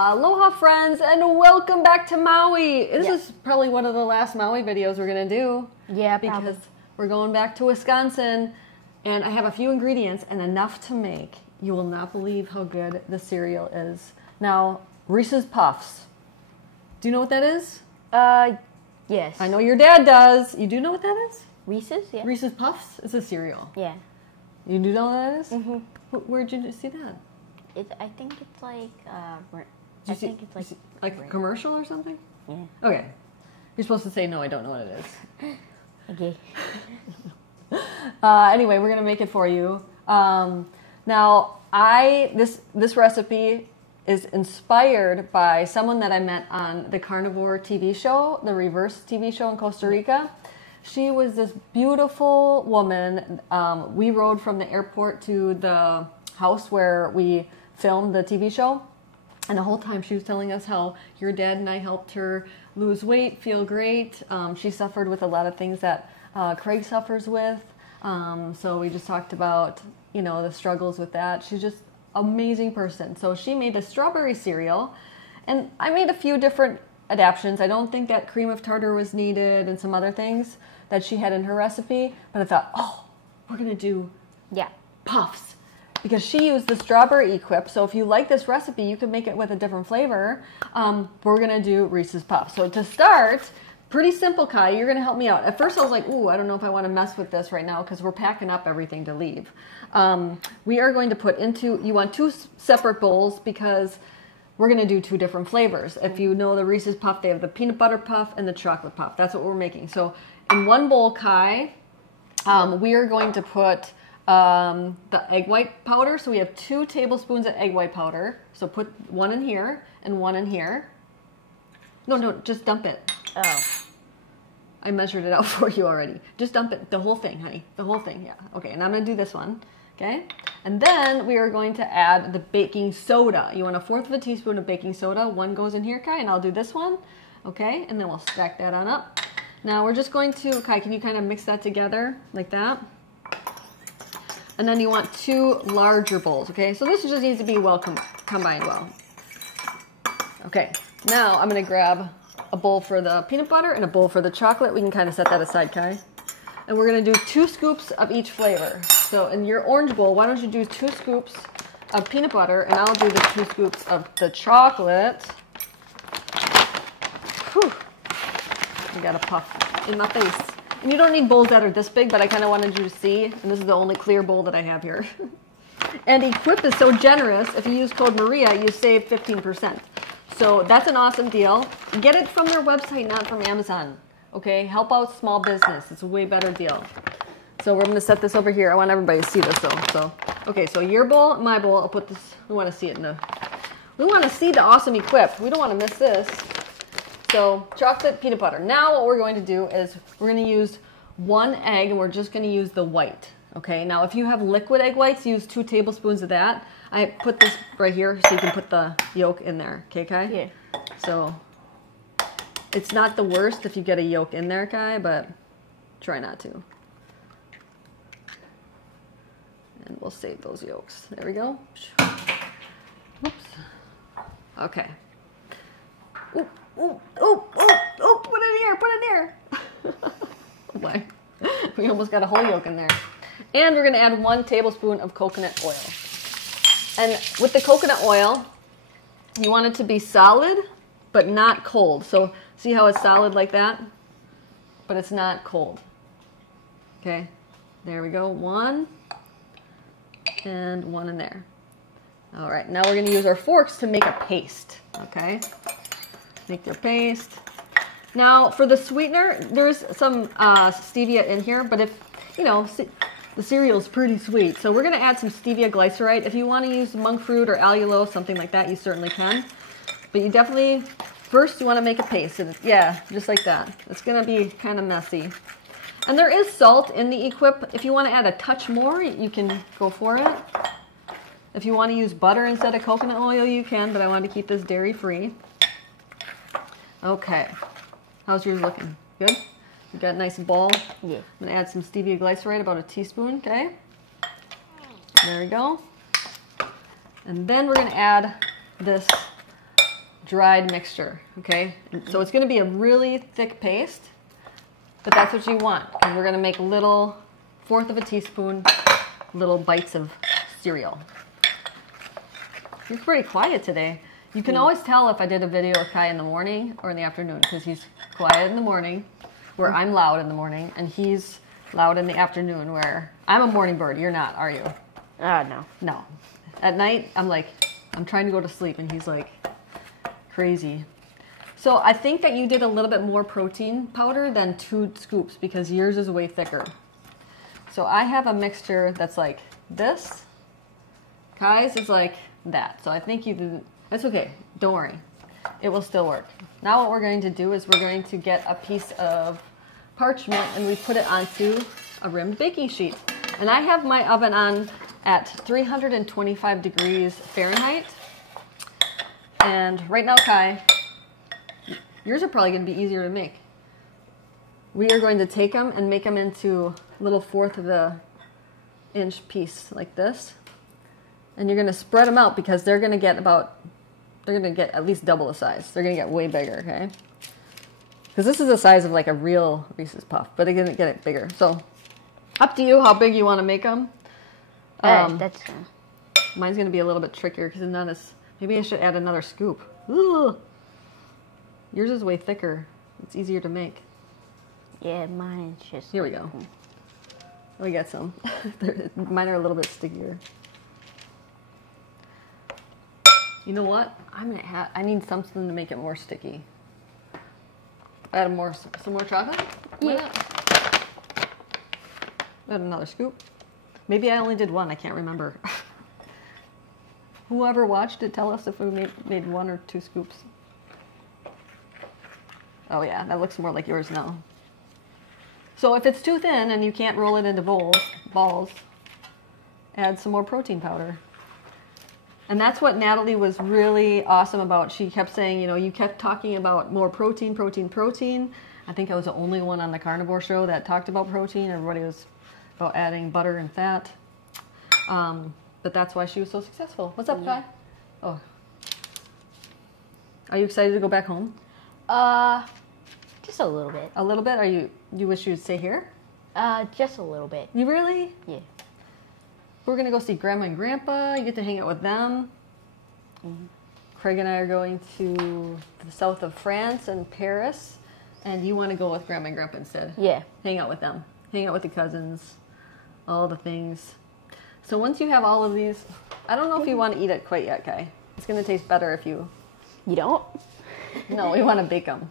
Aloha friends and welcome back to Maui. This is probably one of the last Maui videos we're going to do. Yeah, because we're going back to Wisconsin and I have a few ingredients and enough to make. You will not believe how good the cereal is. Now, Reese's Puffs. Do you know what that is? Yes. I know your dad does. You do know what that is? Reese's, yeah. Reese's Puffs is a cereal. Yeah. You do know what that is? Mm-hmm. Where'd you see that? I think it's like, I think it's like a commercial or something? Yeah. Okay. You're supposed to say, no, I don't know what it is. Okay. Anyway, we're going to make it for you. Now, this recipe is inspired by someone that I met on the carnivore TV show, the Reverse TV show in Costa Rica. She was this beautiful woman. We rode from the airport to the house where we filmed the TV show. And the whole time she was telling us how your dad and I helped her lose weight, feel great. She suffered with a lot of things that Craig suffers with. So we just talked about, you know, the struggles with that. She's just an amazing person. So she made a strawberry cereal. And I made a few different adaptions. I don't think that cream of tartar was needed and some other things that she had in her recipe. But I thought, oh, we're going to do puffs. Because she used the strawberry equip, so if you like this recipe, you can make it with a different flavor. We're going to do Reese's Puffs. So to start, pretty simple, Kai. You're going to help me out. At first I was like, ooh, I don't know if I want to mess with this right now because we're packing up everything to leave. We are going to put into, you want two separate bowls because we're going to do two different flavors. If you know the Reese's Puff, they have the peanut butter puff and the chocolate puff. That's what we're making. So in one bowl, Kai, we are going to put the egg white powder. So we have 2 tablespoons of egg white powder. So put one in here and one in here. No, just dump it. Oh. I measured it out for you already. Just dump it, the whole thing, honey. The whole thing, yeah. Okay, and I'm gonna do this one, okay? And then we are going to add the baking soda. You want 1/4 teaspoon of baking soda. One goes in here, Kai, and I'll do this one, okay? And then we'll stack that on up. Now we're just going to, Kai, can you kind of mix that together like that? And then you want 2 larger bowls, okay? So this just needs to be well combined well. Okay, now I'm gonna grab a bowl for the peanut butter and a bowl for the chocolate. We can kind of set that aside, Kai. And we're gonna do 2 scoops of each flavor. So in your orange bowl, why don't you do 2 scoops of peanut butter and I'll do the 2 scoops of the chocolate. Whew, I got a puff in my face. And you don't need bowls that are this big, but I kind of wanted you to see. And this is the only clear bowl that I have here. And Equip is so generous. If you use code Maria, you save 15%. So that's an awesome deal. Get it from their website, not from Amazon. Okay, help out small business. It's a way better deal. So we're going to set this over here. I want everybody to see this though. So, okay, so your bowl, my bowl. I'll put this. We want to see it in the. We want to see the awesome Equip. We don't want to miss this. So chocolate, peanut butter. Now what we're going to do is we're going to use 1 egg and we're just going to use the white. Okay, now if you have liquid egg whites, use 2 tablespoons of that. I put this right here so you can put the yolk in there. Okay, Kai? Yeah. So it's not the worst if you get a yolk in there, Kai, but try not to. And we'll save those yolks. There we go. Oops. Okay. Oop. Ooh, ooh, ooh, ooh, put it in here, put it in here. Oh my. We almost got a whole yolk in there. And we're gonna add 1 tablespoon of coconut oil. And with the coconut oil, you want it to be solid, but not cold. So see how it's solid like that? But it's not cold. Okay, there we go, 1 and 1 in there. All right, now we're gonna use our forks to make a paste, okay? Make your paste. Now for the sweetener, there's some stevia in here, but if, you know, the cereal's pretty sweet. So we're gonna add some stevia glycerite. If you wanna use monk fruit or allulose, something like that, you certainly can. But you definitely, first you wanna make a paste. And yeah, just like that. It's gonna be kind of messy. And there is salt in the Equip. If you wanna add a touch more, you can go for it. If you wanna use butter instead of coconut oil, you can, but I want to keep this dairy free. Okay, how's yours looking? Good? You got a nice ball? Yeah. I'm gonna add some stevia glycerite, about 1 teaspoon, okay? There we go. And then we're gonna add this dried mixture, okay? So it's going to be a really thick paste, but that's what you want. And we're going to make little 1/4 of a teaspoon little bites of cereal. You're pretty quiet today. You can always tell if I did a video with Kai in the morning or in the afternoon because he's quiet in the morning where I'm loud in the morning and he's loud in the afternoon where I'm a morning bird. You're not, are you? No. No. At night, I'm trying to go to sleep and he's like crazy. So I think that you did a little bit more protein powder than 2 scoops because yours is way thicker. So I have a mixture that's like this. Kai's is like that. So I think you did. That's okay. Don't worry. It will still work. Now what we're going to do is we're going to get a piece of parchment and we put it onto a rimmed baking sheet. And I have my oven on at 325 degrees Fahrenheit. And right now, Kai, yours are probably going to be easier to make. We are going to take them and make them into little 1/4 of the inch piece like this. And you're going to spread them out because they're going to get at least double the size. They're going to get way bigger, okay? Because this is the size of like a real Reese's Puff, but they're going to get it bigger. So up to you how big you want to make them. That's Mine's going to be a little bit trickier because it's not as... Maybe I should add another scoop. Ooh. Yours is way thicker. It's easier to make. yeah, mine's just. Here we go. We got some. Mine are a little bit stickier. You know what? I need something to make it more sticky. Add some more chocolate? Yeah. Add another scoop. Maybe I only did 1. I can't remember. Whoever watched it, tell us if we made 1 or 2 scoops. Oh yeah, that looks more like yours now. So if it's too thin and you can't roll it into balls, add some more protein powder. And that's what Natalie was really awesome about. She kept saying, you kept talking about more protein, protein, protein. I think I was the only one on the carnivore show that talked about protein. Everybody was about adding butter and fat. But that's why she was so successful. What's up, Kai? Oh. Are you excited to go back home? Just a little bit. A little bit? You wish you'd stay here? Just a little bit. You really? Yeah. We're going to go see Grandma and Grandpa. You get to hang out with them. Mm-hmm. Craig and I are going to the south of France and Paris. And you want to go with Grandma and Grandpa instead? Yeah. Hang out with them. Hang out with the cousins. All the things. So once you have all of these, I don't know if you want to eat it quite yet, Kai. It's going to taste better if you... You don't? No, we want to bake them.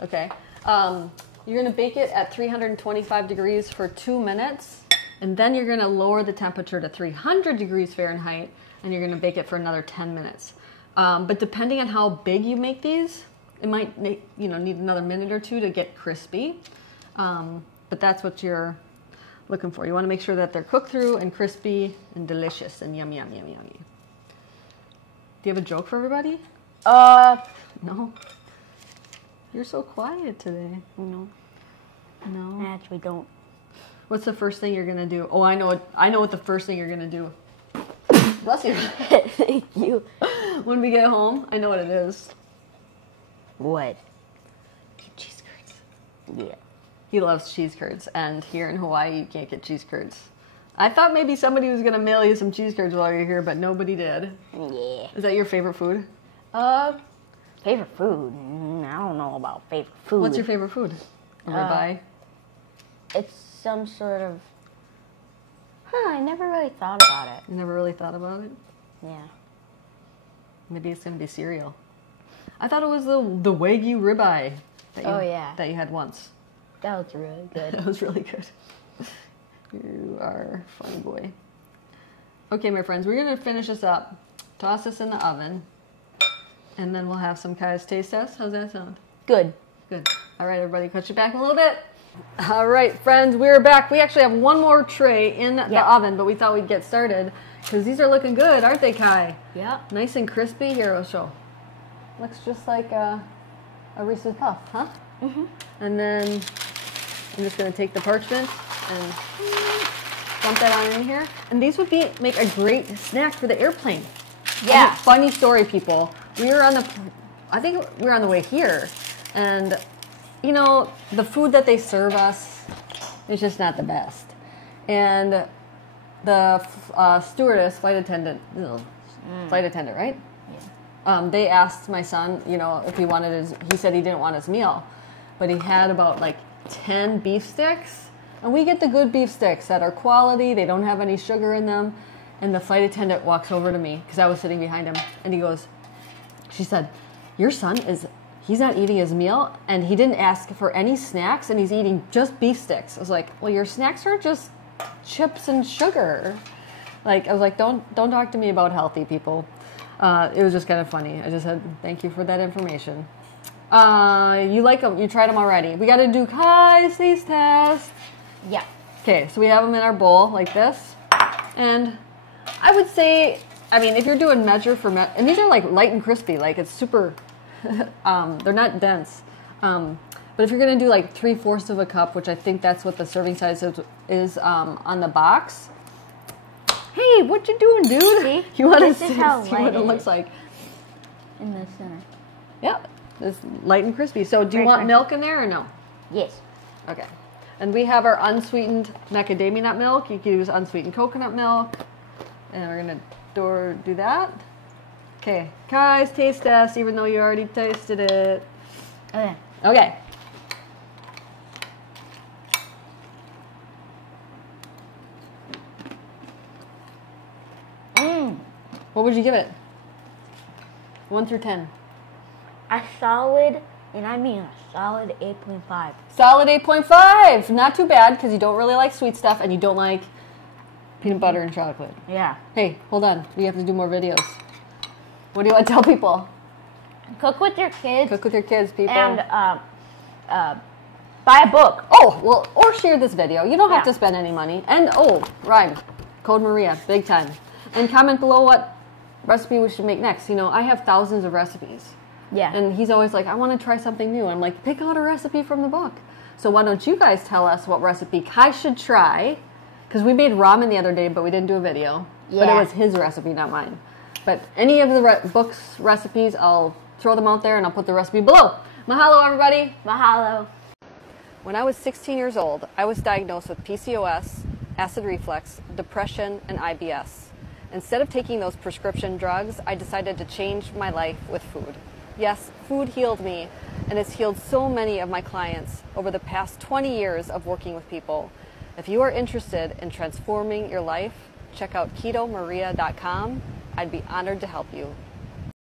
Okay. You're going to bake it at 325 degrees for 2 minutes. And then you're going to lower the temperature to 300 degrees Fahrenheit. And you're going to bake it for another 10 minutes. But depending on how big you make these, it might need another minute or 2 to get crispy. But that's what you're looking for. You want to make sure that they're cooked through and crispy and delicious and yummy, yummy, yummy, yummy. Do you have a joke for everybody? No? You're so quiet today. No. No? I actually don't. What's the first thing you're going to do? Oh, I know what the first thing you're going to do. Bless you. Thank you. When we get home, I know what it is. What? Cheese curds. Yeah. He loves cheese curds, and here in Hawaii, you can't get cheese curds. I thought maybe somebody was going to mail you some cheese curds while you're here, but nobody did. Yeah. Is that your favorite food? Favorite food? I don't know about favorite food. What's your favorite food? Ribeye? It's some sort of... I never really thought about it. You never really thought about it? Yeah. Maybe it's going to be cereal. I thought it was the Wagyu ribeye that you had once. That was really good. That was really good. You are a funny boy. Okay, my friends, we're going to finish this up. Toss this in the oven. And then we'll have some Kai's taste test. How's that sound? Good. Good. All right, everybody, cut you back a little bit. All right, friends, we're back. We actually have one more tray in the oven, but we thought we'd get started because these are looking good, aren't they, Kai? Yeah. Nice and crispy. Here, I'll show. Looks just like a Reese's Puff, huh? Mm-hmm. And then I'm just going to take the parchment and dump that on in here. And these would make a great snack for the airplane. Yeah. Funny story, people. I think we were on the way here, and you know, the food that they serve us is just not the best. And the stewardess, flight attendant, right? Yeah. They asked my son, you know, if he wanted he said he didn't want his meal, but he had about like 10 beef sticks, and we get the good beef sticks that are quality. They don't have any sugar in them. And the flight attendant walks over to me because I was sitting behind him, and she said, your son he's not eating his meal, and he didn't ask for any snacks, and he's eating just beef sticks. I was like, well, your snacks are just chips and sugar. Like, I was like, don't talk to me about healthy people. It was just kind of funny. I just said, thank you for that information. You like them. You tried them already. We got to do Kai's taste test. Yeah. Okay, so we have them in our bowl like this. And I would say, I mean, if you're doing measure for and these are like light and crispy, like it's super, they're not dense. But if you're going to do like 3/4 of a cup, which I think that's what the serving size is on the box. Hey, what you doing, dude? See? You want to see what it looks like? In the center. Yep, it's light and crispy. So do you want milk in there or no? Yes. Okay. And we have our unsweetened macadamia nut milk. You can use unsweetened coconut milk. And we're going to do that. Okay. Kai's taste test, even though you already tasted it. Okay. Okay. What would you give it? 1 through 10. A solid, and I mean a solid 8.5. Solid 8.5. Not too bad because you don't really like sweet stuff and you don't like peanut butter and chocolate. Yeah. Hey, hold on. We have to do more videos. What do you want to tell people? Cook with your kids. Cook with your kids, people. And buy a book. Oh, well, or share this video. You don't have to spend any money. And, rhyme. Code Maria, big time. And comment below what recipe we should make next. You know, I have thousands of recipes. Yeah. And he's always like, I want to try something new. I'm like, pick out a recipe from the book. So why don't you guys tell us what recipe Kai should try? Because we made ramen the other day, but we didn't do a video. Yeah. But it was his recipe, not mine. But any of the book's recipes, I'll throw them out there and I'll put the recipe below. Mahalo, everybody. Mahalo. When I was 16 years old, I was diagnosed with PCOS, acid reflux, depression, and IBS. Instead of taking those prescription drugs, I decided to change my life with food. Yes, food healed me, and it's healed so many of my clients over the past 20 years of working with people. If you are interested in transforming your life, check out ketomaria.com. I'd be honored to help you.